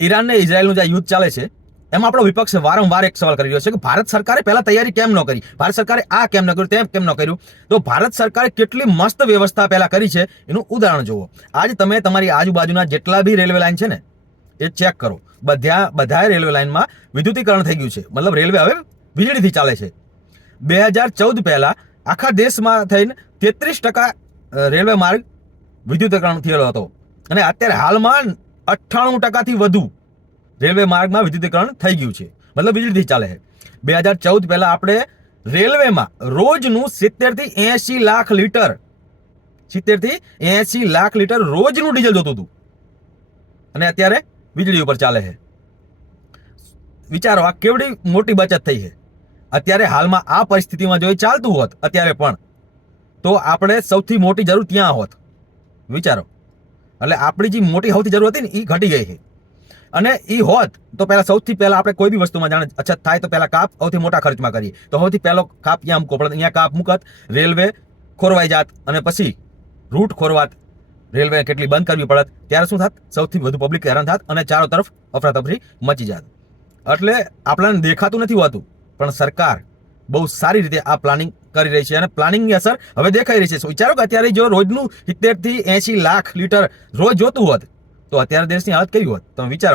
Iran ને ઇઝરાયલનું જે યુદ્ધ ચાલે છે એમાં આપણો વિપક્ષ વારંવાર એક સવાલ કરી રહ્યો છે કે ભારત સરકારે પહેલા તૈયારી કેમ ન કરી, ભારત સરકારે આ કેમ ન કર્યું, તેમ કેમ ન કર્યું. તો ભારત સરકારે કેટલી મસ્ત વ્યવસ્થા પહેલા કરી છે એનું ઉદાહરણ જુઓ. આજે તમે તમારી આજુબાજુના જેટલા બી રેલવે લાઈન છે ને એ ચેક કરો. બધા રેલવે લાઈનમાં વિદ્યુતીકરણ થઈ ગયું છે, મતલબ રેલવે હવે વીજળીથી ચાલે છે. 2014 પહેલા આખા દેશમાં થઈને 33% રેલવે માર્ગ વિદ્યુતીકરણ થયેલો હતો અને અત્યારે હાલમાં 98%થી વધુ રેલવે માર્ગમાં વિદ્યુતીકરણ થઈ ગયું છે, મતલબ વીજળીથી ચાલે છે. 2014 પહેલા આપણે રેલવેમાં રોજનું 70 થી 80 લાખ લીટર રોજનું ડીઝલ જોતું હતું અને અત્યારે વીજળી ઉપર ચાલે છે. વિચારો આ કેવડી મોટી બચત થઈ છે. અત્યારે હાલમાં આ પરિસ્થિતિમાં જો એ ચાલતું હોત અત્યારે પણ તો આપણે સૌથી મોટી જરૂર ત્યાં હોત. વિચારો, એટલે આપણી જે મોટી સૌથી જરૂર હતી ને એ ઘટી ગઈ છે. અને એ હોત તો પહેલા સૌથી પહેલા આપણે કોઈ બી વસ્તુમાં જાણે અછત થાય તો પહેલા કાપ સૌથી મોટા ખર્ચમાં કરીએ, તો સૌથી પહેલો કાપ ત્યાં મૂકવો પડે. અહીંયા કાપ મૂકત, રેલવે ખોરવાઈ જાત અને પછી રૂટ ખોરવાત, રેલવે કેટલી બંધ કરવી પડત, ત્યારે શું થાત? સૌથી વધુ પબ્લિક હેરાન થાત અને ચારો તરફ અફરાતફરી મચી જાત. એટલે આપણને દેખાતું નથી હોતું પણ સરકાર બહુ સારી રીતે આ પ્લાનિંગ કરી રહી છે અને પ્લાનિંગની અસર હવે દેખાઈ રહી છે. વિચારો કે અત્યારે જો રોજનું 70 થી 80 લાખ લીટર રોજ જોતું હોત તો અત્યારે દેશની હાલત કેવી હોત? તમે વિચારો.